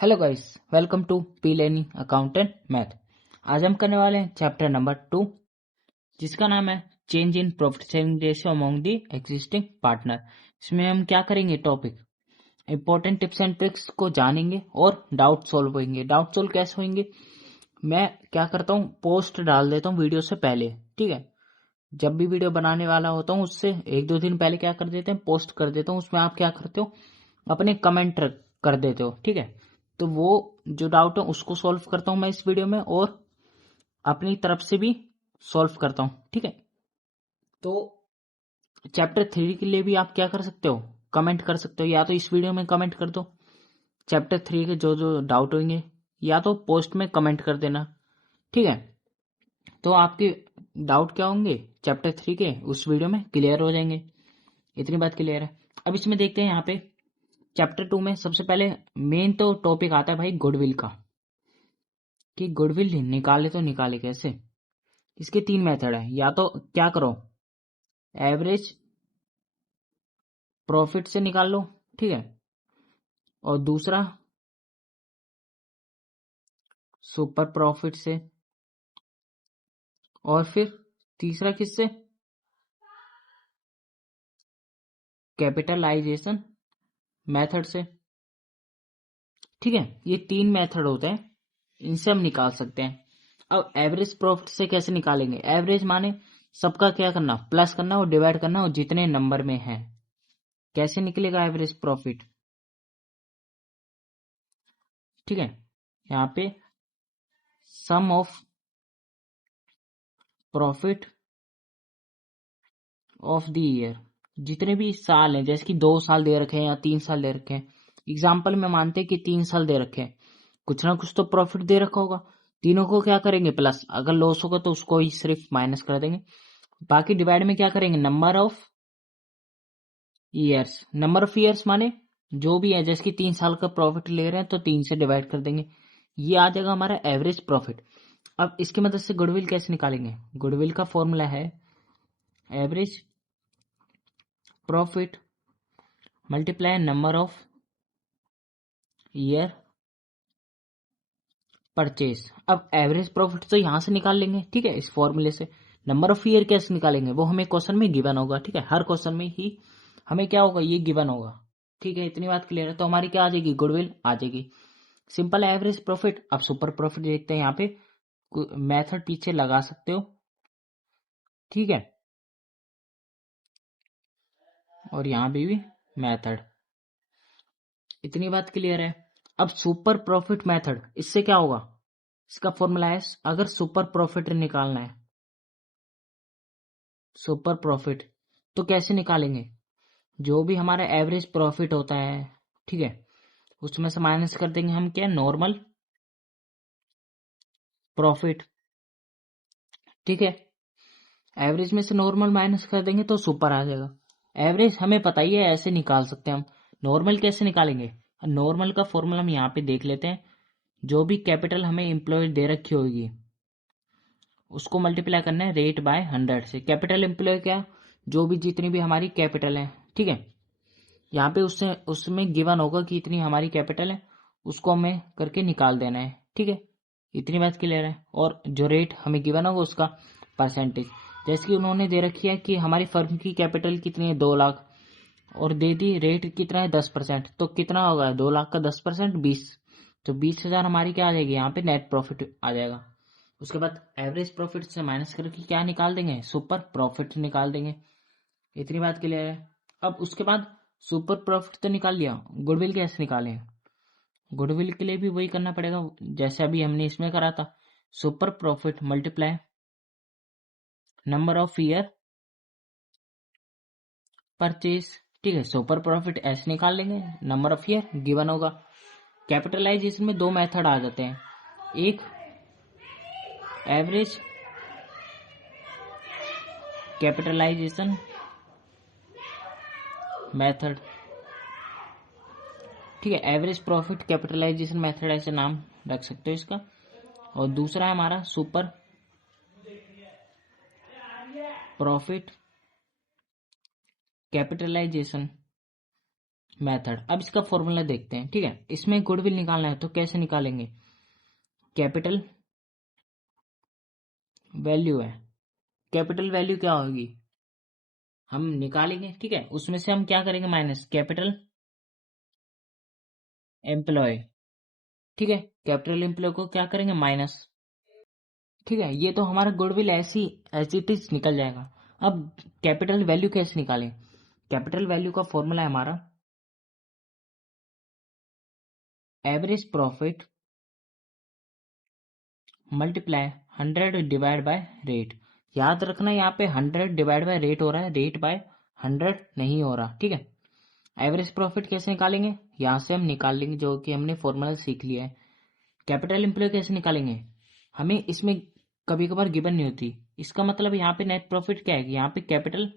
Hello guys, welcome to P learning accountant math. आज हम करने वाले हैं चैप्टर नंबर 2, जिसका नाम है change in profit sharing ratio among the existing partner. इसमें हम क्या करेंगे, topic important tips and tricks को जानेंगे और डाउट सॉल्व होंगे। डाउट सॉल्व कैसे होंगे, मैं क्या करता हूँ, पोस्ट डाल देता हूँ वीडियो से पहले। ठीक है, जब भी वीडियो बनाने वाला होता हूँ उससे एक दो दिन पहले क्या कर देते हैं, पोस्ट कर देता हूँ। उसमें आप क्या करते हो, अपने कमेंट कर देते हो। ठीक है, तो वो जो डाउट है उसको सॉल्व करता हूं मैं इस वीडियो में, और अपनी तरफ से भी सॉल्व करता हूं। ठीक है, तो चैप्टर 3 के लिए भी आप क्या कर सकते हो, कमेंट कर सकते हो। या तो इस वीडियो में कमेंट कर दो चैप्टर 3 के जो जो डाउट होंगे, या तो पोस्ट में कमेंट कर देना। ठीक है, तो आपके डाउट क्या होंगे चैप्टर 3 के उस वीडियो में क्लियर हो जाएंगे। इतनी बात क्लियर है। अब इसमें देखते हैं, यहाँ पे चैप्टर 2 में सबसे पहले मेन तो टॉपिक आता है भाई गुडविल का, कि गुडविल निकाले तो निकाले कैसे। इसके 3 मेथड है। या तो क्या करो, एवरेज प्रॉफिट से निकाल लो। ठीक है, और दूसरा सुपर प्रॉफिट से, और फिर तीसरा किससे, कैपिटलाइजेशन मेथड से। ठीक है, ये 3 मेथड होते हैं, इनसे हम निकाल सकते हैं। अब एवरेज प्रॉफिट से कैसे निकालेंगे, एवरेज माने सबका क्या करना, प्लस करना और डिवाइड करना, और जितने नंबर में है। कैसे निकलेगा एवरेज प्रॉफिट, ठीक है, यहाँ पे sum of profit of the year, जितने भी साल हैं, जैसे कि 2 साल दे रखे हैं या 3 साल दे रखे हैं। एग्जाम्पल में मानते हैं कि 3 साल दे रखे हैं, कुछ ना कुछ तो प्रॉफिट दे रखा होगा। तीनों को क्या करेंगे, प्लस। अगर लॉस होगा तो उसको ही सिर्फ माइनस कर देंगे। बाकी डिवाइड में क्या करेंगे, number of years. Number of years माने जो भी है, जैसे कि 3 साल का प्रॉफिट ले रहे हैं तो 3 से डिवाइड कर देंगे। ये आ जाएगा हमारा एवरेज प्रॉफिट। अब इसकी मदद से गुडविल कैसे निकालेंगे, गुडविल का फॉर्मूला है average profit multiply number of year purchase. अब एवरेज प्रॉफिट तो यहां से निकाल लेंगे, ठीक है, इस फॉर्मूले से। नंबर ऑफ ईयर कैसे निकालेंगे, वो हमें क्वेश्चन में गिवन होगा। ठीक है, हर क्वेश्चन में ही हमें क्या होगा, ये गिवन होगा। ठीक है, इतनी बात क्लियर है। तो हमारी क्या आ जाएगी, गुडविल आ जाएगी। Simple average profit. अब सुपर प्रॉफिट देखते हैं, यहाँ पे मेथड पीछे लगा सकते हो। ठीक है, और यहाँ भी मेथड। इतनी बात क्लियर है। अब सुपर प्रॉफिट मेथड, इससे क्या होगा, इसका फॉर्मूला है, अगर सुपर प्रॉफिट निकालना है, सुपर प्रॉफिट, तो कैसे निकालेंगे, जो भी हमारा एवरेज प्रॉफिट होता है, ठीक है, उसमें से माइनस कर देंगे हम क्या, नॉर्मल प्रॉफिट। ठीक है, एवरेज में से नॉर्मल माइनस कर देंगे तो सुपर आ जाएगा। एवरेज हमें पता ही है, ऐसे निकाल सकते हैं हम। नॉर्मल कैसे निकालेंगे, नॉर्मल का फॉर्मूला हम यहाँ पे देख लेते हैं। जो भी कैपिटल हमें एम्प्लॉय दे रखी होगी, उसको मल्टीप्लाई करना है रेट बाय 100 से। कैपिटल एम्प्लॉय क्या, जो भी जितनी भी हमारी कैपिटल है, ठीक है, यहाँ पे उससे उसमें गिवन होगा कि इतनी हमारी कैपिटल है, उसको हमें करके निकाल देना है। ठीक है, इतनी बात क्लियर है। और जो रेट हमें गिवन होगा उसका परसेंटेज, जैसे कि उन्होंने दे रखी है कि हमारी फर्म की कैपिटल कितनी है, 2 लाख, और दे दी रेट कितना है, 10%। तो कितना होगा, 2 लाख का 10% 20, तो 20,000 हमारी क्या आ जाएगी, यहाँ पे नेट प्रॉफिट आ जाएगा। उसके बाद एवरेज प्रॉफिट से माइनस करके क्या निकाल देंगे, सुपर प्रॉफिट निकाल देंगे। इतनी बात क्लियर है। अब उसके बाद सुपर प्रॉफिट तो निकाल लिया, गुडविल कैसे निकालें, गुडविल के लिए भी वही करना पड़ेगा जैसे अभी हमने इसमें करा था। Super profit multiply number of year purchase. ठीक है, सुपर प्रॉफिट ऐसे निकाल लेंगे, नंबर ऑफ ईयर गिवन होगा। कैपिटलाइजेशन में 2 मेथड आ जाते हैं, एक एवरेज कैपिटलाइजेशन मेथड। ठीक है, एवरेज प्रॉफिट कैपिटलाइजेशन मेथड ऐसे नाम रख सकते हो इसका। और दूसरा है हमारा सुपर प्रॉफिट कैपिटलाइजेशन मेथड। अब इसका फॉर्मूला देखते हैं, ठीक है। इसमें गुडविल निकालना है तो कैसे निकालेंगे, कैपिटल वैल्यू है, कैपिटल वैल्यू क्या होगी हम निकालेंगे, ठीक है। उसमें से हम क्या करेंगे, माइनस कैपिटल एम्प्लॉय, ठीक है। कैपिटल एम्प्लॉय को क्या करेंगे, माइनस, ठीक है। ये तो हमारा गुडविल ऐसी एज इट इज निकल जाएगा। अब कैपिटल वैल्यू कैसे निकालें, कैपिटल वैल्यू का फॉर्मूला है हमारा average profit multiply 100 divide by rate. याद रखना यहाँ पे 100 डिवाइड बाय रेट हो रहा है, रेट बाय 100 नहीं हो रहा, ठीक है। एवरेज प्रॉफिट कैसे निकालेंगे, यहाँ से हम निकाल लेंगे जो कि हमने फॉर्मूला सीख लिया है। कैपिटल एम्प्लॉय कैसे निकालेंगे, हमें इसमें कभी कभार गिवन नहीं होती। इसका मतलब यहाँ पे नेट प्रॉफिट क्या है, यहाँ पे कैपिटल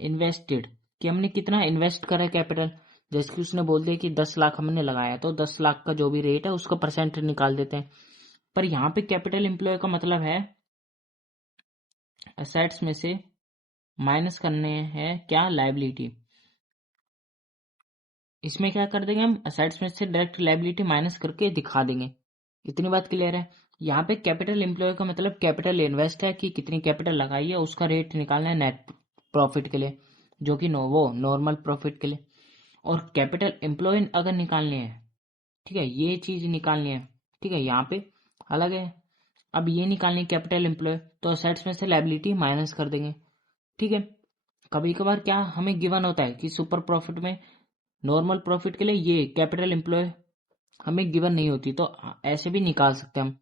इन्वेस्टेड कि हमने कितना इन्वेस्ट करा है कैपिटल। जैसे कि उसने बोल दिया कि 10 लाख हमने लगाया, तो 10 लाख का जो भी रेट है उसका परसेंट निकाल देते हैं। पर यहाँ पे कैपिटल एम्प्लॉय का मतलब है असेट्स में से माइनस करने हैं क्या, लायबिलिटी। इसमें क्या कर देंगे हम, असेट्स में से डायरेक्ट लायबिलिटी माइनस करके दिखा देंगे। इतनी बात क्लियर है। यहाँ पे कैपिटल एम्प्लॉय का मतलब कैपिटल इन्वेस्ट है कि कितनी कैपिटल लगाई है, उसका रेट निकालना है नेट प्रॉफिट के लिए, जो कि वो नॉर्मल प्रॉफिट के लिए। और कैपिटल एम्प्लॉय अगर निकालने हैं, ठीक है, ये चीज निकालनी है, ठीक है, यहाँ पे अलग है। अब ये निकालनी कैपिटल एम्प्लॉय, तो असेट्स में से लायबिलिटी माइनस कर देंगे, ठीक है। कभी कभार क्या हमें गिवन होता है कि सुपर प्रॉफिट में नॉर्मल प्रॉफिट के लिए ये कैपिटल एम्प्लॉय हमें गिवन नहीं होती, तो ऐसे भी निकाल सकते हैं हम,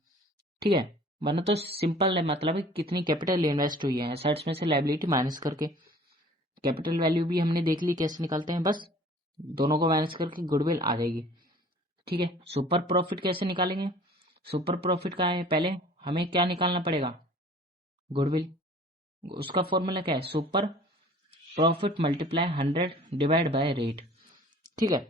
ठीक है। वरना तो सिंपल है, मतलब है कितनी कैपिटल इन्वेस्ट हुई है, एसेट्स में से लायबिलिटी माइनस करके। कैपिटल वैल्यू भी हमने देख ली कैसे निकालते हैं, बस दोनों को माइनस करके गुडविल आ जाएगी, ठीक है। सुपर प्रॉफिट कैसे निकालेंगे, सुपर प्रॉफिट का है, पहले हमें क्या निकालना पड़ेगा, गुडविल। उसका फॉर्मूला क्या है, super profit multiply 100 divide by rate, ठीक है।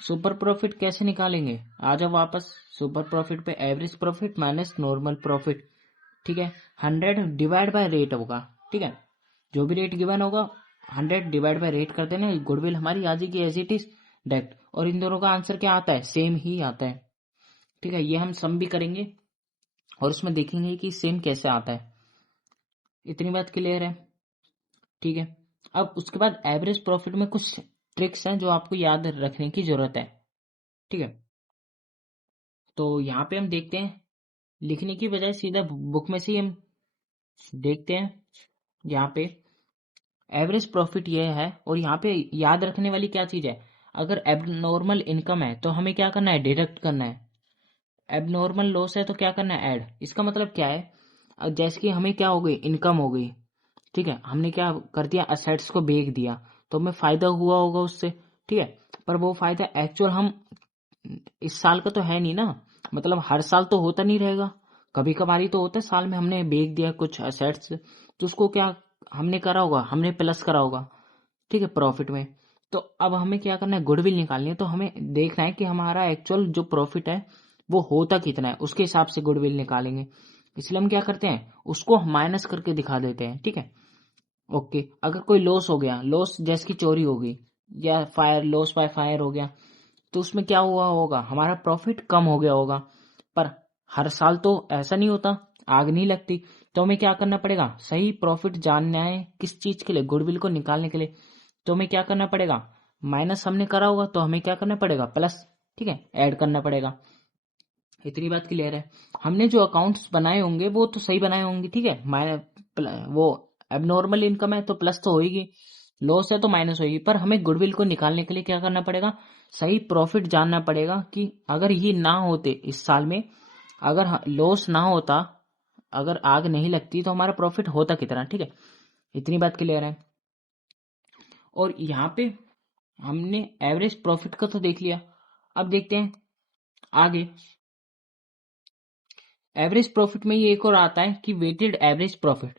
सुपर प्रॉफिट कैसे निकालेंगे, आ जाओ वापस सुपर प्रॉफिट पे, average profit minus normal profit, ठीक है। 100 डिवाइड बाय रेट होगा, ठीक है। जो भी रेट गिवन होगा 100 डिवाइड बाय रेट कर देना, गुडविल हमारी आ जाएगी एज इट इज डायरेक्ट। और इन दोनों का आंसर क्या आता है, सेम ही आता है, ठीक है। ये हम सम भी करेंगे और उसमें देखेंगे कि सेम कैसे आता है। इतनी बात क्लियर है, ठीक है। अब उसके बाद एवरेज प्रॉफिट में कुछ ट्रिक्स हैं जो आपको याद रखने की जरूरत है, ठीक है। तो यहाँ पे हम देखते हैं, लिखने की बजाय सीधा बुक में से ही हम देखते हैं। यहाँ पे एवरेज प्रॉफिट ये है, और यहाँ पे याद रखने वाली क्या चीज है, अगर एबनॉर्मल इनकम है तो हमें क्या करना है, डिडक्ट करना है। एबनॉर्मल लॉस है तो क्या करना है, ऐड। इसका मतलब क्या है, जैसे कि हमें क्या हो गई, इनकम हो गई, ठीक है। हमने क्या कर दिया, असेट्स को बेच दिया, तो हमें फायदा हुआ होगा उससे, ठीक है। पर वो फायदा एक्चुअल हम इस साल का तो है नहीं ना, मतलब हर साल तो होता नहीं रहेगा, कभी कभार तो होता है, साल में हमने बेच दिया कुछ असेट्स, तो उसको क्या हमने करा होगा, हमने प्लस करा होगा, ठीक है, प्रॉफिट में। तो अब हमें क्या करना है, गुडविल निकालनी है, तो हमें देखना है कि हमारा एक्चुअल जो प्रॉफिट है वो होता कितना है, उसके हिसाब से गुडविल निकालेंगे। इसलिए हम क्या करते हैं, उसको माइनस करके दिखा देते हैं, ठीक है। ओके, अगर कोई लॉस हो गया, लॉस जैसे कि चोरी हो गई या फायर, लॉस बाय फायर हो गया, तो उसमें क्या हुआ होगा, हमारा प्रॉफिट कम हो गया होगा। पर हर साल तो ऐसा नहीं होता, आग नहीं लगती, तो हमें क्या करना पड़ेगा, सही प्रॉफिट जानना है किस चीज के लिए, गुडविल को निकालने के लिए। तो हमें क्या करना पड़ेगा, माइनस हमने करा होगा तो हमें क्या करना पड़ेगा, प्लस, ठीक है, ऐड करना पड़ेगा। इतनी बात क्लियर है। हमने जो अकाउंट्स बनाए होंगे वो तो सही बनाए होंगे, ठीक है। वो एबनॉर्मल इनकम है तो प्लस तो होगी, लॉस है तो माइनस होगी। पर हमें गुडविल को निकालने के लिए क्या करना पड़ेगा, सही प्रॉफिट जानना पड़ेगा कि अगर ये ना होते इस साल में, अगर लॉस ना होता, अगर आग नहीं लगती तो हमारा प्रॉफिट होता कितना, ठीक है। इतनी बात क्लियर है। और यहाँ पे हमने एवरेज प्रॉफिट का तो देख लिया, अब देखते हैं आगे। एवरेज प्रॉफिट में ये एक और आता है कि वेटेड एवरेज प्रॉफिट,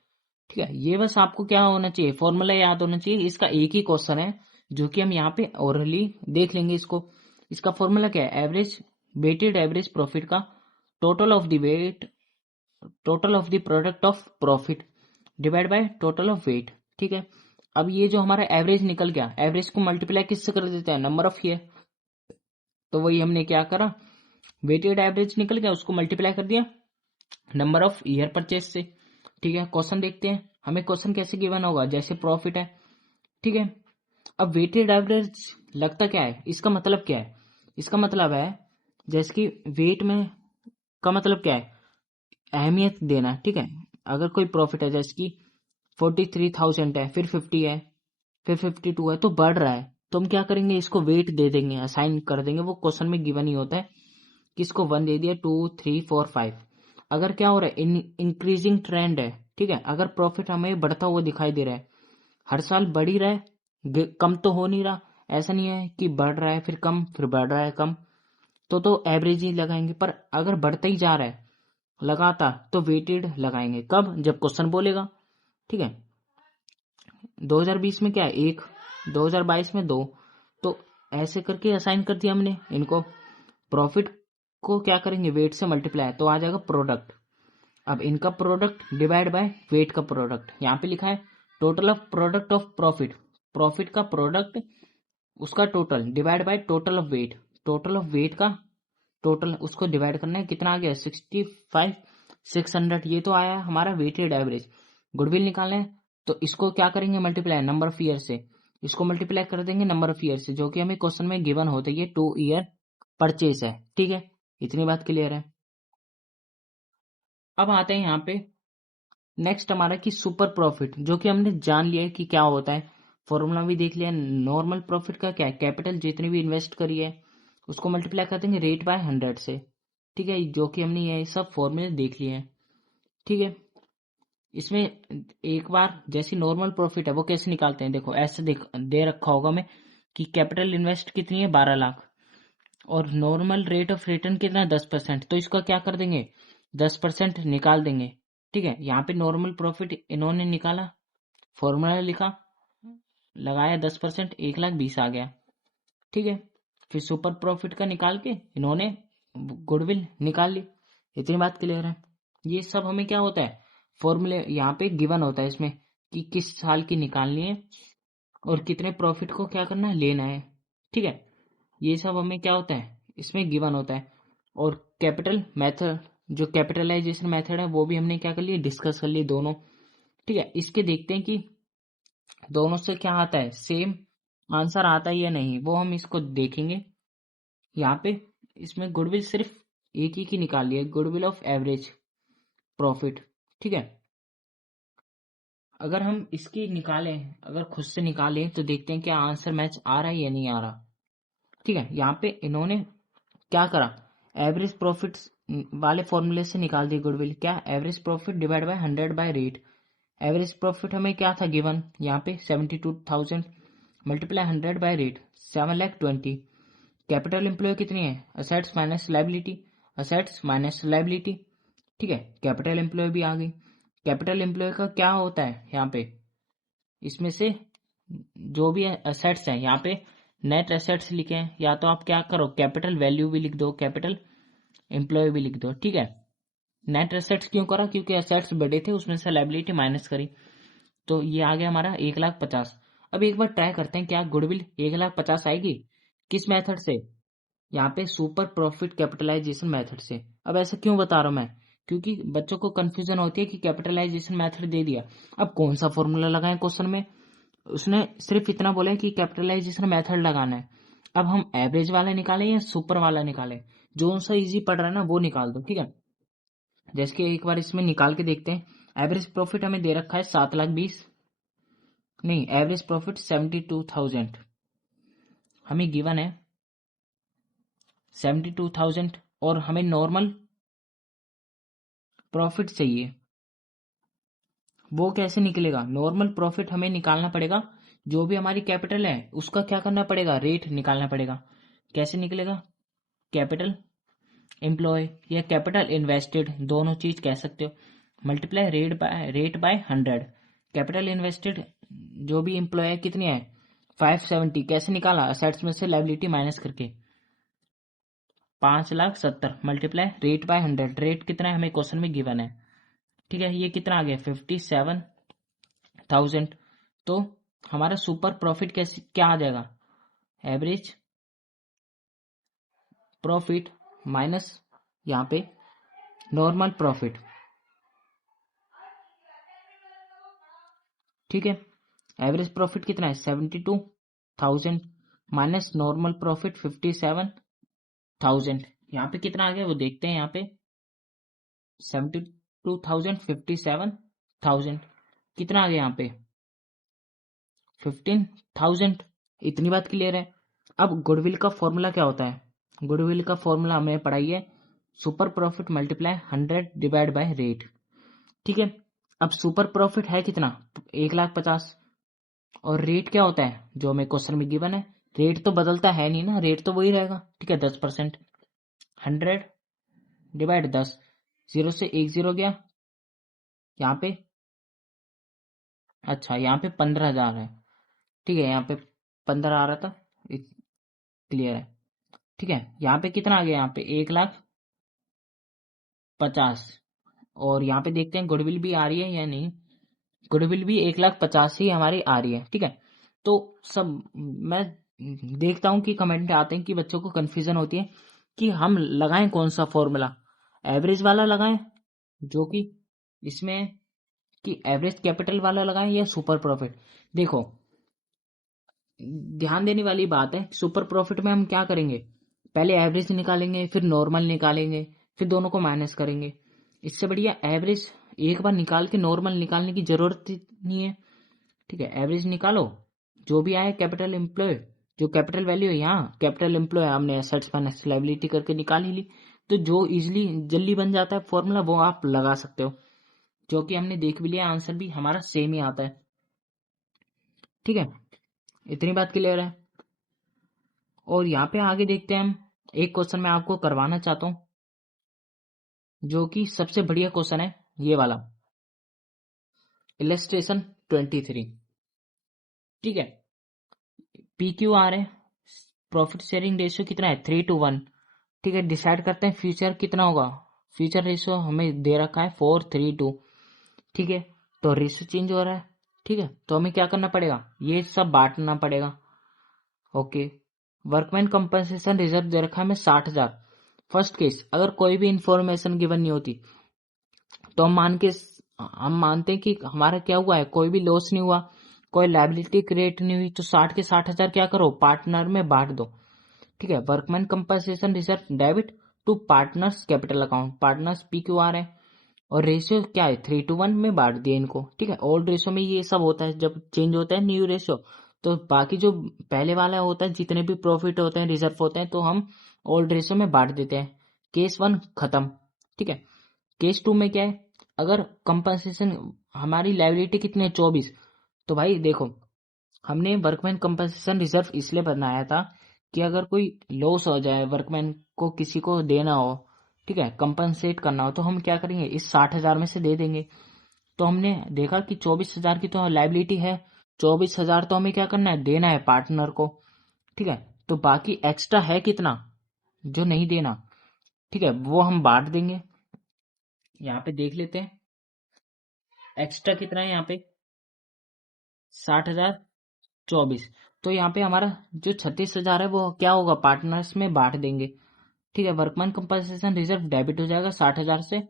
ठीक है। ये बस आपको क्या होना चाहिए, फॉर्मूला याद होना चाहिए। इसका एक ही क्वेश्चन है जो कि हम यहाँ पे ओरली देख लेंगे इसको। इसका फॉर्मूला क्या है, एवरेज वेटेड एवरेज प्रॉफिट का total of the weight, total of the product of profit divide by total of weight, ठीक है। अब ये जो हमारा एवरेज निकल गया, एवरेज को मल्टीप्लाई किससे कर देते हैं, नंबर ऑफ ईयर। तो वही हमने क्या करा, वेटेड एवरेज निकल गया, उसको मल्टीप्लाई कर दिया नंबर ऑफ ईयर परचेज से। ठीक है, क्वेश्चन देखते हैं, हमें क्वेश्चन कैसे गिवन होगा, जैसे प्रॉफिट है। ठीक है, अब वेटेड एवरेज लगता क्या है, इसका मतलब क्या है, इसका मतलब है जैसे कि वेट में का मतलब क्या है, अहमियत देना। ठीक है, अगर कोई प्रॉफिट है जैसे कि 43,000 है, फिर 50 है, फिर 52 है, तो बढ़ रहा है, तो हम क्या करेंगे, इसको वेट दे देंगे, असाइन कर देंगे। वो क्वेश्चन में गिवन ही होता है कि इसको 1 दे दिया, 2 3 4 5। अगर क्या हो रहा है, इंक्रीजिंग ट्रेंड है। ठीक है, अगर प्रॉफिट हमें बढ़ता हुआ दिखाई दे रहा है, हर साल बढ़ ही रहा है, कम तो हो नहीं रहा, ऐसा नहीं है कि बढ़ रहा है फिर कम, फिर बढ़ रहा है कम, तो एवरेज ही लगाएंगे। पर अगर बढ़ता ही जा रहा है लगातार, तो वेटेड लगाएंगे। कब, जब क्वेश्चन बोलेगा। ठीक है, 2020 में क्या है, 1, 2022 में 2, तो ऐसे करके असाइन कर दिया हमने इनको। प्रॉफिट को क्या करेंगे, वेट से मल्टीप्लाई, तो आ जाएगा प्रोडक्ट। अब इनका प्रोडक्ट डिवाइड बाय वेट का प्रोडक्ट, यहाँ पे लिखा है total of product of profit, profit का प्रोडक्ट उसका total divide by total of weight, total of weight का टोटल उसको डिवाइड करना है, कितना आ गया 65 600, ये तो आया हमारा वेटेड एवरेज। गुडविल निकालना है, तो इसको क्या करेंगे, मल्टीप्लाई नंबर ऑफ ईयर से, इसको मल्टीप्लाई कर देंगे नंबर ऑफ ईयर से, जो कि हमें क्वेश्चन में गिवन होता है, ये 2 ईयर परचेज है। ठीक है, इतनी बात क्लियर है। अब आते हैं यहाँ पे नेक्स्ट हमारा कि सुपर प्रॉफिट, जो कि हमने जान लिया है कि क्या होता है, फॉर्मूला भी देख लिया। नॉर्मल प्रॉफिट का क्या है, कैपिटल जितनी भी इन्वेस्ट करी है उसको मल्टीप्लाई कर देंगे रेट बाय 100 से। ठीक है, जो कि हमने ये सब फॉर्मूले देख लिए हैं। ठीक है, इसमें एक बार जैसी नॉर्मल प्रॉफिट है वो कैसे निकालते हैं, देखो ऐसे दे रखा होगा मैं कि कैपिटल इन्वेस्ट कितनी है 12 लाख, और नॉर्मल रेट ऑफ रिटर्न कितना है 10%, तो इसका क्या कर देंगे 10% निकाल देंगे। ठीक है, यहाँ पे नॉर्मल प्रॉफिट इन्होंने निकाला, फॉर्मूला लिखा, लगाया 10%, 1,20,000 आ गया। ठीक है, फिर सुपर प्रॉफिट का निकाल के इन्होंने गुडविल निकाल ली। इतनी बात क्लियर है। ये सब हमें क्या होता है, फॉर्मूले यहाँ पे गिवन होता है इसमें कि किस साल की निकालनी है और कितने प्रॉफिट को क्या करना है, लेना है। ठीक है, ये सब हमें क्या होता है, इसमें गिवन होता है। और कैपिटल मेथड, जो कैपिटलाइजेशन मेथड है, वो भी हमने क्या कर लिया, डिस्कस कर लिए दोनों। ठीक है, इसके देखते हैं कि दोनों से क्या आता है, सेम आंसर आता है या नहीं, वो हम इसको देखेंगे। यहाँ पे इसमें गुडविल सिर्फ एक ही की निकाल लिया, गुडविल ऑफ एवरेज प्रॉफिट। ठीक है, अगर हम इसकी निकालें, अगर खुद से निकालें, तो देखते हैं क्या आंसर मैच आ रहा है या नहीं आ रहा। ठीक है, यहाँ पे इन्होंने क्या करा, एवरेज प्रॉफिट वाले फॉर्मूले से निकाल दी गुडविल, क्या average profit divide by 100 by rate. Average profit हमें क्या था गिवन, यहाँ पे 72,000 multiply 100 by rate 7,20,000। Capital employ कितनी है, assets minus liability, assets minus liability. ठीक है, कैपिटल एम्प्लॉय भी आ गई। कैपिटल एम्प्लॉय का क्या होता है, यहाँ पे इसमें से जो भी असेट्स हैं, यहाँ पे नेट एसेट्स लिखे हैं, या तो आप क्या करो कैपिटल वैल्यू भी लिख दो, कैपिटल एम्प्लॉय भी लिख दो। ठीक है, नेट एसेट्स क्यों करा, क्योंकि एसेट्स बड़े थे, उसमें से लाइबिलिटी माइनस करी, तो ये आ गया हमारा 1,50,000। अब एक बार ट्राई करते हैं क्या गुडविल 1,50,000 आएगी, किस मेथड से, यहाँ पे सुपर प्रॉफिट कैपिटलाइजेशन मेथड से। अब ऐसा क्यों बता रहा हूं मैं, क्योंकि बच्चों को कंफ्यूजन होती है कि कैपिटलाइजेशन मेथड दे दिया, अब कौन सा फॉर्मूला लगाएं क्वेश्चन में। उसने सिर्फ इतना बोला है कि कैपिटलाइजेशन मेथड लगाना है। अब हम एवरेज वाला निकालें या सुपर वाला निकालें, जो सा इजी पड़ रहा है ना वो निकाल दो। ठीक है, जैसे कि एक बार इसमें निकाल के देखते हैं। एवरेज प्रॉफिट हमें दे रखा है 7,20,000, नहीं एवरेज प्रॉफिट 72,000 हमें गिवन है, 72,000, और हमें नॉर्मल प्रॉफिट चाहिए। वो कैसे निकलेगा, नॉर्मल प्रॉफिट हमें निकालना पड़ेगा, जो भी हमारी कैपिटल है उसका क्या करना पड़ेगा, रेट निकालना पड़ेगा। कैसे निकलेगा, कैपिटल एम्प्लॉय या कैपिटल इन्वेस्टेड, दोनों चीज कह सकते हो, multiply rate by 100। Capital invested जो भी एम्प्लॉय है कितनी है 570, कैसे निकाला, असेट्स में से लाइबिलिटी माइनस करके 5,70,000 मल्टीप्लाई रेट बाय 100, रेट कितना है हमें क्वेश्चन में गिवन है। ठीक है, ये कितना आ गया 57,000, तो हमारा सुपर प्रॉफिट कैसे क्या आ जाएगा, एवरेज प्रॉफिट माइनस यहाँ पे नॉर्मल प्रॉफिट, ठीक है। एवरेज प्रॉफिट कितना है 72,000 माइनस नॉर्मल प्रॉफिट 57,000, यहाँ पे कितना आ गया वो देखते हैं। यहाँ पे 72,000 57,000 कितना आ गया यहाँ पे 15,000। इतनी बात क्लियर है। अब गुडविल का फॉर्मूला क्या होता है, गुडविल का फॉर्मूला हमें पढ़ाई है, super profit multiply 100 divide by rate, ठीक है। अब सुपर प्रॉफिट है कितना 1,50,000 और रेट क्या होता है जो हमें क्वेश्चन में गिवन है, रेट तो बदलता है नहीं ना, रेट तो वही रहेगा, ठीक है 10%। 100 डिवाइड 10, 0 से 1 0 गया यहाँ पे, अच्छा यहाँ पे 15,000 है, ठीक है यहाँ पे 15 आ रहा था, क्लियर है, ठीक है। यहाँ पे कितना आ गया, यहाँ पे 1,50,000 और यहाँ पे देखते हैं गुडविल भी आ रही है या नहीं, गुडविल भी 1,50,000 ही हमारी आ रही है, ठीक है। तो सब मैं देखता हूँ कि कमेंट आते हैं कि बच्चों को कंफ्यूजन होती है कि हम लगाएं कौन सा फॉर्मूला, एवरेज वाला लगाएं जो कि इसमें है, कि एवरेज कैपिटल वाला लगाएं या सुपर प्रॉफिट। देखो ध्यान देने वाली बात है, सुपर प्रॉफिट में हम क्या करेंगे, पहले एवरेज निकालेंगे फिर नॉर्मल निकालेंगे फिर दोनों को माइनस करेंगे। इससे बढ़िया एवरेज एक बार निकाल के नॉर्मल निकालने की जरूरत नहीं है, ठीक है। एवरेज निकालो, जो भी आए कैपिटल एम्प्लॉय, जो कैपिटल वैल्यू है यहाँ कैपिटल एम्प्लॉय हमने एसेट्स माइनस लायबिलिटी करके निकाल ही ली, तो जो इजिली जल्दी बन जाता है फॉर्मूला वो आप लगा सकते हो, जो कि हमने देख भी लिया, आंसर भी हमारा सेम ही आता है, ठीक है। इतनी बात क्लियर है। और यहाँ पे आगे देखते हैं हम, एक क्वेश्चन मैं आपको करवाना चाहता हूँ जो कि सबसे बढ़िया क्वेश्चन है, ये वाला इलस्ट्रेशन 23, ठीक है। PQR है, प्रॉफिट शेयरिंग रेशियो कितना है 3:1, ठीक है। डिसाइड करते हैं फ्यूचर कितना होगा, फ्यूचर रेशियो हमें दे रखा है 4:3:2, ठीक है। तो रेशियो चेंज हो रहा है, ठीक है, तो हमें क्या करना पड़ेगा, ये सब बांटना पड़ेगा, ओके। वर्कमैन कंपनसेशन रिजर्व दे रखा है हमें 60,000। फर्स्ट केस अगर कोई भी इंफॉर्मेशन गिवन नहीं होती तो हम मानते हैं कि हमारा क्या हुआ है, कोई भी लॉस नहीं हुआ, कोई लायबिलिटी क्रिएट नहीं हुई, तो 60 के 60,000 क्या करो पार्टनर में बांट दो, ठीक है। Workman compensation reserve debit to partners capital account, partners PQR है और रेशियो क्या है 3:1 में बांट दिया इनको, ठीक है। ओल्ड रेशियो में ये सब होता है, जब चेंज होता है न्यू रेशियो तो बाकी जो पहले वाला होता है जितने भी प्रॉफिट होते हैं रिजर्व होते हैं तो हम ओल्ड रेशियो में बांट देते हैं। केस 1 खत्म, ठीक है। केस 2 में क्या है, अगर कंपनसेशन हमारी लायबिलिटी कितनी है 24, तो भाई देखो हमने वर्कमैन कंपनसेशन रिजर्व इसलिए बनाया था कि अगर कोई लॉस हो जाए वर्कमैन को, किसी को देना हो, ठीक है, कंपनसेट करना हो, तो हम क्या करेंगे इस 60,000 में से दे देंगे। तो हमने देखा कि 24,000 की तो लायबिलिटी है, 24,000 तो हमें क्या करना है देना है पार्टनर को, ठीक है। तो बाकी एक्स्ट्रा है कितना जो नहीं देना, ठीक है, वो हम बांट देंगे। यहाँ पे देख लेते हैं एक्स्ट्रा कितना है, यहाँ पे 60,024, तो यहाँ पे हमारा जो 36,000 है वो क्या होगा पार्टनर्स में बांट देंगे, ठीक है। वर्कमैन कंपनसेशन रिजर्व डेबिट हो जाएगा 60,000 से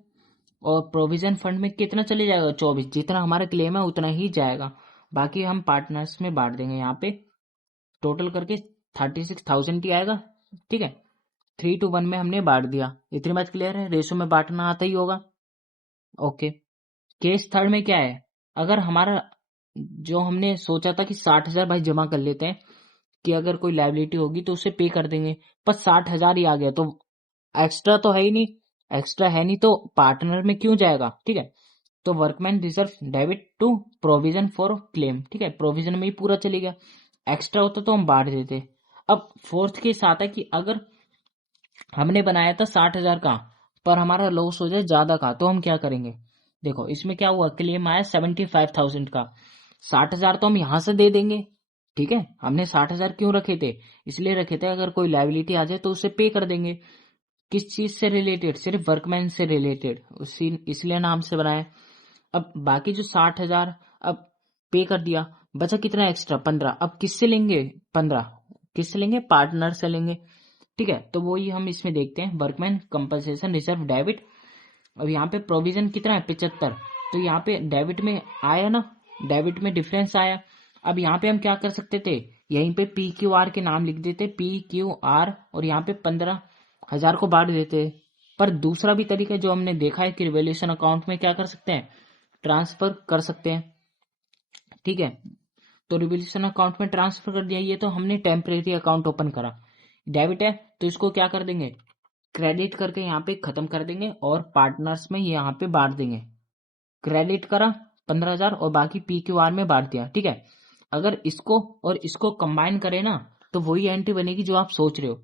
और प्रोविजन फंड में कितना चले जाएगा 24, जितना हमारा क्लेम है उतना ही जाएगा, बाकी हम पार्टनर्स में बांट देंगे। यहाँ पे टोटल करके 36,000 ही आएगा, ठीक है। 3:1 में हमने बांट दिया, इतनी बात क्लियर है, रेशो में बांटना आता ही होगा, ओके। केस थर्ड में क्या है, अगर हमारा जो हमने सोचा था कि 60,000 भाई जमा कर लेते हैं कि अगर कोई लायबिलिटी होगी तो उसे पे कर देंगे, पर 60,000 ही आ गया तो एक्स्ट्रा तो है ही नहीं, एक्स्ट्रा है नहीं तो पार्टनर में क्यों जाएगा, ठीक है। तो workman reserve debit to provision for claim, ठीक है, प्रोविजन में ही पूरा चले गया, एक्स्ट्रा होता तो हम बांट देते। अब फोर्थ केस आता है कि अगर हमने बनाया था 60,000 का पर हमारा लॉस हो जाए ज्यादा का, तो हम क्या करेंगे, देखो इसमें क्या हुआ क्लेम आया 75,000 का, 60,000 तो हम यहां से दे देंगे, ठीक है। हमने 60,000 क्यों रखे थे, इसलिए रखे थे अगर कोई लायबिलिटी आ जाए तो उसे पे कर देंगे। किस चीज से रिलेटेड, सिर्फ वर्कमैन से रिलेटेड, उसी इसलिए नाम से बनाया। अब बाकी जो 60,000 अब पे कर दिया बचा कितना एक्स्ट्रा 15। अब किससे लेंगे 15, किससे लेंगे पार्टनर से लेंगे। ठीक है, तो वही हम इसमें देखते हैं वर्कमैन कंपनसेशन रिजर्व डेबिट। अब यहाँ पे प्रोविजन कितना है 75, तो यहाँ पे डेबिट में आया ना, डेबिट में डिफरेंस आया। अब यहाँ पे हम क्या कर सकते थे, यहीं पे पी क्यू आर के नाम लिख देते, पी क्यू आर, और यहाँ पे 15,000 को बांट देते। पर दूसरा भी तरीका जो हमने देखा है कि रिवोल्यूशन अकाउंट में क्या कर सकते हैं, ट्रांसफर कर सकते हैं। ठीक है, तो रिवोल्यूशन अकाउंट में ट्रांसफर कर दिया। ये तो हमने टेम्परेरी अकाउंट ओपन करा, डेबिट है तो इसको क्या कर देंगे, क्रेडिट करके यहाँ पे खत्म कर देंगे और पार्टनर्स में यहाँ पे बांट देंगे। क्रेडिट करा 15,000 और बाकी पी क्यू आर में बांट दिया। ठीक है, अगर इसको और इसको कंबाइन करें ना तो वही एंट्री बनेगी जो आप सोच रहे हो,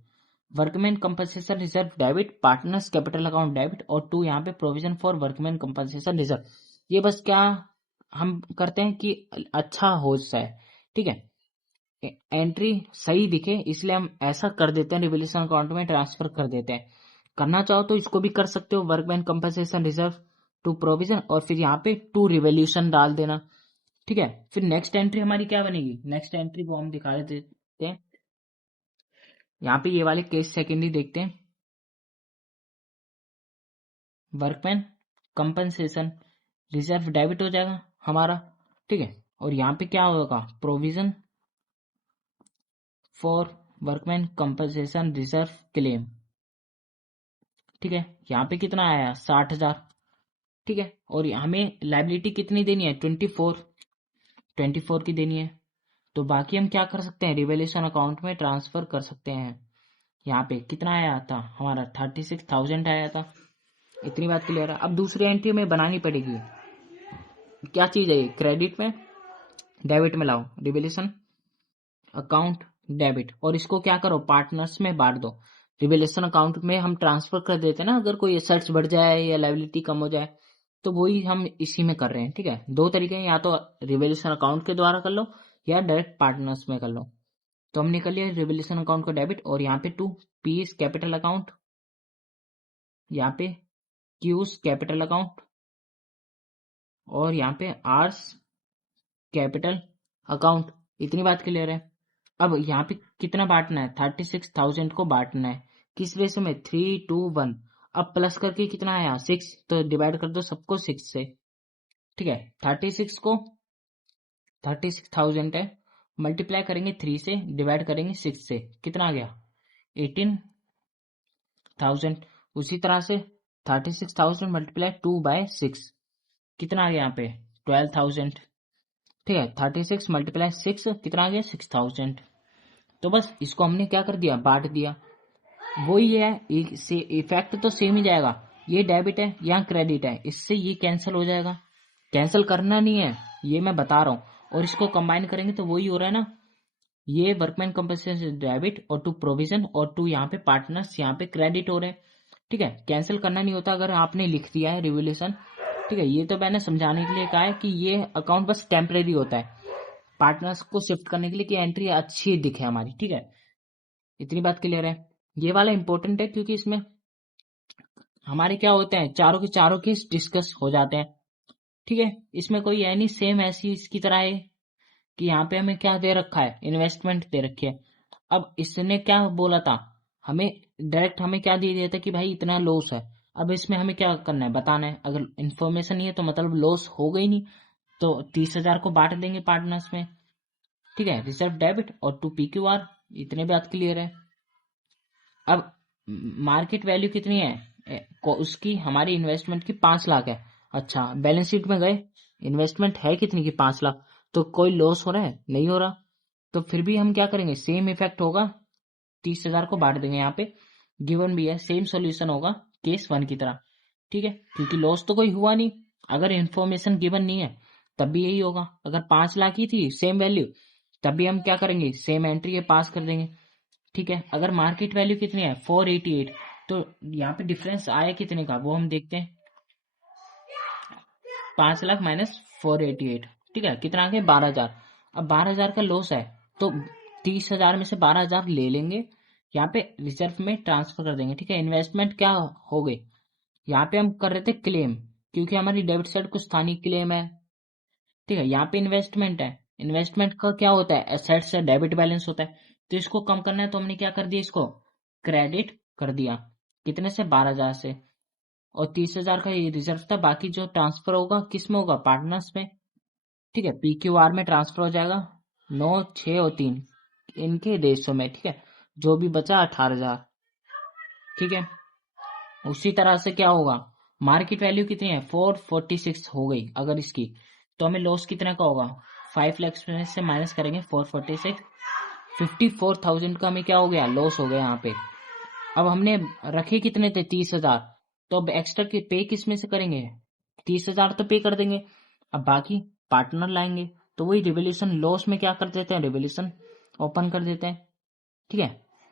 workman compensation reserve debit, partners capital account debit, और 2 यहाँ पे provision for workman compensation reserve. ये बस क्या हम करते हैं कि अच्छा हो जाए। ठीक है, एंट्री सही दिखे इसलिए हम ऐसा कर देते हैं, रिवोल्यूशन अकाउंट में ट्रांसफर कर देते हैं। करना चाहो तो इसको भी कर सकते हो, workman compensation reserve to provision, और फिर यहाँ पे टू रिवोल्यूशन डाल देना। ठीक है, फिर नेक्स्ट एंट्री हमारी क्या बनेगी, नेक्स्ट एंट्री को हम दिखा देते हैं। यहाँ पे ये वाले केस सेकेंडरी देखते हैं, वर्कमैन कंपनसेशन रिजर्व डेबिट हो जाएगा हमारा। ठीक है, और यहाँ पे क्या होगा, provision for workman compensation reserve claim. ठीक है, यहाँ पे कितना आया 60,000। ठीक है, और हमें लाइबिलिटी कितनी देनी है 24 की देनी है। तो बाकी हम क्या कर सकते हैं, रिवोल्यूशन अकाउंट में ट्रांसफर कर सकते हैं। यहाँ पे कितना आया था हमारा 36,000 आया था। इतनी बात क्लियर है। अब दूसरी एंट्री में बनानी पड़ेगी, क्या चीज है ये, क्रेडिट में डेबिट में लाओ, रिवोल्यूशन अकाउंट डेबिट, और इसको क्या करो पार्टनर्स में बांट दो। रिवोल्यूशन अकाउंट में हम ट्रांसफर कर देते हैं ना, अगर कोई एसेट्स बढ़ जाए या लायबिलिटी कम हो जाए, तो वही हम इसी में कर रहे हैं। ठीक है, दो तरीके हैं, या तो रिवोल्यूशन अकाउंट के द्वारा कर लो या डायरेक्ट पार्टनर्स में कर लो। तो हमने कर लिया रिवोल्यूशन अकाउंट को डेबिट, और यहाँ पे 2 पीस कैपिटल अकाउंट, यहाँ पे क्यूज कैपिटल अकाउंट, और यहाँ पे आर्स कैपिटल अकाउंट। इतनी बात क्लियर है। अब यहाँ पे कितना बांटना है, 36,000 को बांटना है, किस रेशो में 3:1। अब प्लस करके कितना आया 6, तो डिवाइड कर दो सबको 6 से। ठीक है, 36,000 है, मल्टीप्लाई करेंगे 3 से, डिवाइड करेंगे 6 से, कितना आ गया 18,000। उसी तरह से 36,000 मल्टीप्लाई 2/6, कितना आ गया यहाँ पे 12,000। ठीक है, 36 मल्टीप्लाई 6 कितना आ गया 6,000। तो बस इसको हमने क्या कर दिया, बांट दिया। वही है, इफेक्ट तो सेम ही जाएगा। ये डेबिट है, यहाँ क्रेडिट है, इससे ये कैंसिल हो जाएगा। कैंसिल करना नहीं है, ये मैं बता रहा हूँ। और इसको कंबाइन करेंगे तो वही हो रहा है ना, ये वर्कमैन कंपनसेशन डेबिट और 2 प्रोविजन और 2 यहाँ पे पार्टनर्स, यहाँ पे क्रेडिट हो रहे हैं। ठीक है, कैंसिल करना नहीं होता अगर आपने लिख दिया है रिवोल्यूशन। ठीक है, ये तो मैंने समझाने के लिए कहा है कि ये अकाउंट बस टेम्परेरी होता है, पार्टनर्स को शिफ्ट करने के लिए कि एंट्री अच्छी दिखे हमारी। ठीक है, इतनी बात क्लियर है। ये वाला इंपॉर्टेंट है क्योंकि इसमें हमारे क्या होते हैं, चारों के चारों केस डिस्कस हो जाते हैं। ठीक है, इसमें कोई है नहीं सेम ऐसी इसकी तरह है कि यहाँ पे हमें क्या दे रखा है, इन्वेस्टमेंट दे रखी है। अब इसने क्या बोला था, हमें डायरेक्ट हमें क्या दे दिया था कि भाई इतना लॉस है। अब इसमें हमें क्या करना है, बताना है। अगर इन्फॉर्मेशन नहीं है तो मतलब लॉस हो गई नहीं, तो 30,000 को बांट देंगे पार्टनर्स में। ठीक है, रिजर्व डेबिट और 2 PQR, इतने बात क्लियर है। अब मार्केट वैल्यू कितनी है उसकी, हमारी इन्वेस्टमेंट की 5 लाख है। अच्छा, बैलेंस शीट में गए, इन्वेस्टमेंट है कितनी की 5 लाख, तो कोई लॉस हो रहा है, नहीं हो रहा। तो फिर भी हम क्या करेंगे, सेम इफेक्ट होगा, 30,000 को बांट देंगे। यहाँ पे गिवन भी है, सेम सॉल्यूशन होगा केस 1 की तरह। ठीक है, क्योंकि लॉस तो कोई हुआ नहीं, अगर इन्फॉर्मेशन गिवन नहीं है तब भी यही होगा। अगर 5 लाख ही थी सेम वैल्यू, तब भी हम क्या करेंगे, सेम एंट्री के पास कर देंगे। ठीक है, अगर मार्केट वैल्यू कितनी है 488, तो यहाँ पे डिफरेंस आया कितने का वो हम देखते हैं, 5 लाख माइनस 488। ठीक है, कितना आ गया 12,000। अब 12,000 का लॉस है, तो 30,000 में से 12,000 ले लेंगे, यहाँ पे रिजर्व में ट्रांसफर कर देंगे। ठीक है, इन्वेस्टमेंट क्या हो गई, यहाँ पे हम कर रहे थे क्लेम, क्योंकि हमारी डेबिट साइड कुछ स्थानीय क्लेम है। ठीक है, यहाँ पे इन्वेस्टमेंट है, इन्वेस्टमेंट का क्या होता है, एसेट से डेबिट बैलेंस होता है, तो इसको कम करना है तो हमने क्या कर दिया, इसको क्रेडिट कर दिया। कितने से, 12,000 से। और 30,000 का ये रिजर्व था, बाकी जो ट्रांसफर होगा किस में होगा, पार्टनर्स में। ठीक है, PQR में ट्रांसफर हो जाएगा 9, 6 और 3 इनके देशों में। ठीक है, जो भी बचा 18,000। ठीक है, उसी तरह से क्या होगा, मार्केट वैल्यू कितनी है, 446 हो गई अगर इसकी, तो हमें लॉस कितने का होगा, 5 लाख में से माइनस करेंगे 446, 54,000 का हमें क्या हो गया, लॉस हो गया यहाँ पे। अब हमने रखे कितने थे, 30,000, तो अब एक्स्ट्रा के पे किस में से करेंगे, 30,000 तो पे कर देंगे, अब बाकी पार्टनर लाएंगे। तो वही रिवोल्यूशन लॉस में क्या कर देते हैं, रिवोल्यूशन ओपन कर देते हैं। ठीक है,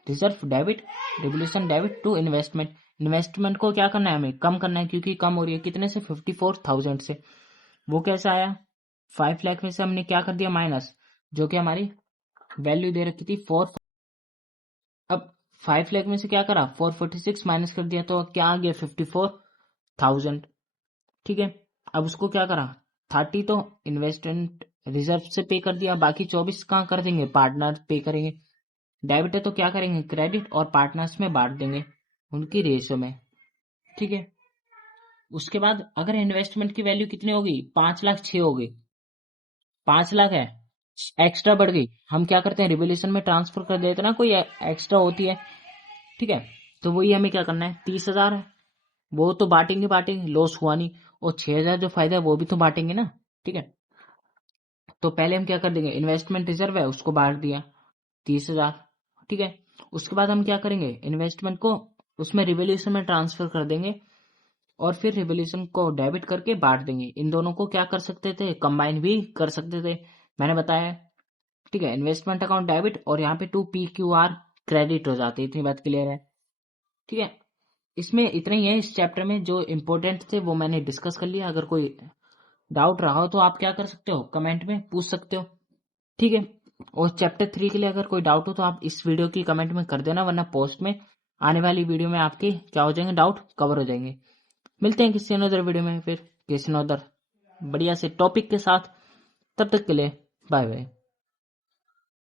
reserve debit, revolution debit to investment. Investment को क्या करना है, हमें कम करना है, क्योंकि कम हो रही है, कितने से, 54,000 से। वो कैसे आया, 5 लाख में से हमने क्या कर दिया माइनस, जो कि हमारी वैल्यू दे रखी थी 4। अब 5 लाख में से क्या करा, 446 माइनस कर दिया, तो क्या आ गया, 54,000। ठीक है, अब उसको क्या करा, 30 तो इन्वेस्टमेंट रिजर्व से पे कर दिया, बाकी 24 कहाँ कर देंगे, पार्टनर पे करेंगे। डेबिट है तो क्या करेंगे, क्रेडिट और पार्टनर्स में बांट देंगे उनकी रेशो में। ठीक है, उसके बाद अगर इन्वेस्टमेंट की वैल्यू कितनी होगी, 5,06,000 हो गई, 5 लाख है, एक्स्ट्रा बढ़ गई, हम क्या करते हैं, रिवोल्यूशन में ट्रांसफर कर देते हैं ना, कोई एक्स्ट्रा होती है। ठीक है, तो वही हमें क्या करना है, 30,000 है, वो तो बांटेंगे बांटेंगे, लॉस हुआ नहीं, और 6,000 जो फायदा है वो भी तो बांटेंगे ना। ठीक है, तो पहले हम क्या कर देंगे, इन्वेस्टमेंट रिजर्व है उसको बांट दिया 30,000। ठीक है, उसके बाद हम क्या करेंगे, इन्वेस्टमेंट को उसमें रिवोल्यूशन में ट्रांसफर कर देंगे, और फिर रिवोल्यूशन को डेबिट करके बांट देंगे। इन दोनों को क्या कर सकते थे, कंबाइन भी कर सकते थे, मैंने बताया। ठीक है, इन्वेस्टमेंट अकाउंट डेबिट और यहाँ पे 2PQR क्रेडिट हो जाते, इतनी बात क्लियर है। ठीक है, इसमें इतना ही है, इस चैप्टर में जो इम्पोर्टेंट थे वो मैंने डिस्कस कर लिया। अगर कोई डाउट रहा हो तो आप क्या कर सकते हो, कमेंट में पूछ सकते हो। ठीक है, और चैप्टर 3 के लिए अगर कोई डाउट हो तो आप इस वीडियो की कमेंट में कर देना, वरना पोस्ट में आने वाली वीडियो में आपके क्या हो जाएंगे, डाउट कवर हो जाएंगे। मिलते हैं किसी अनदर वीडियो में, फिर किसी अनदर बढ़िया से टॉपिक के साथ। तब तक के लिए बाय बाय।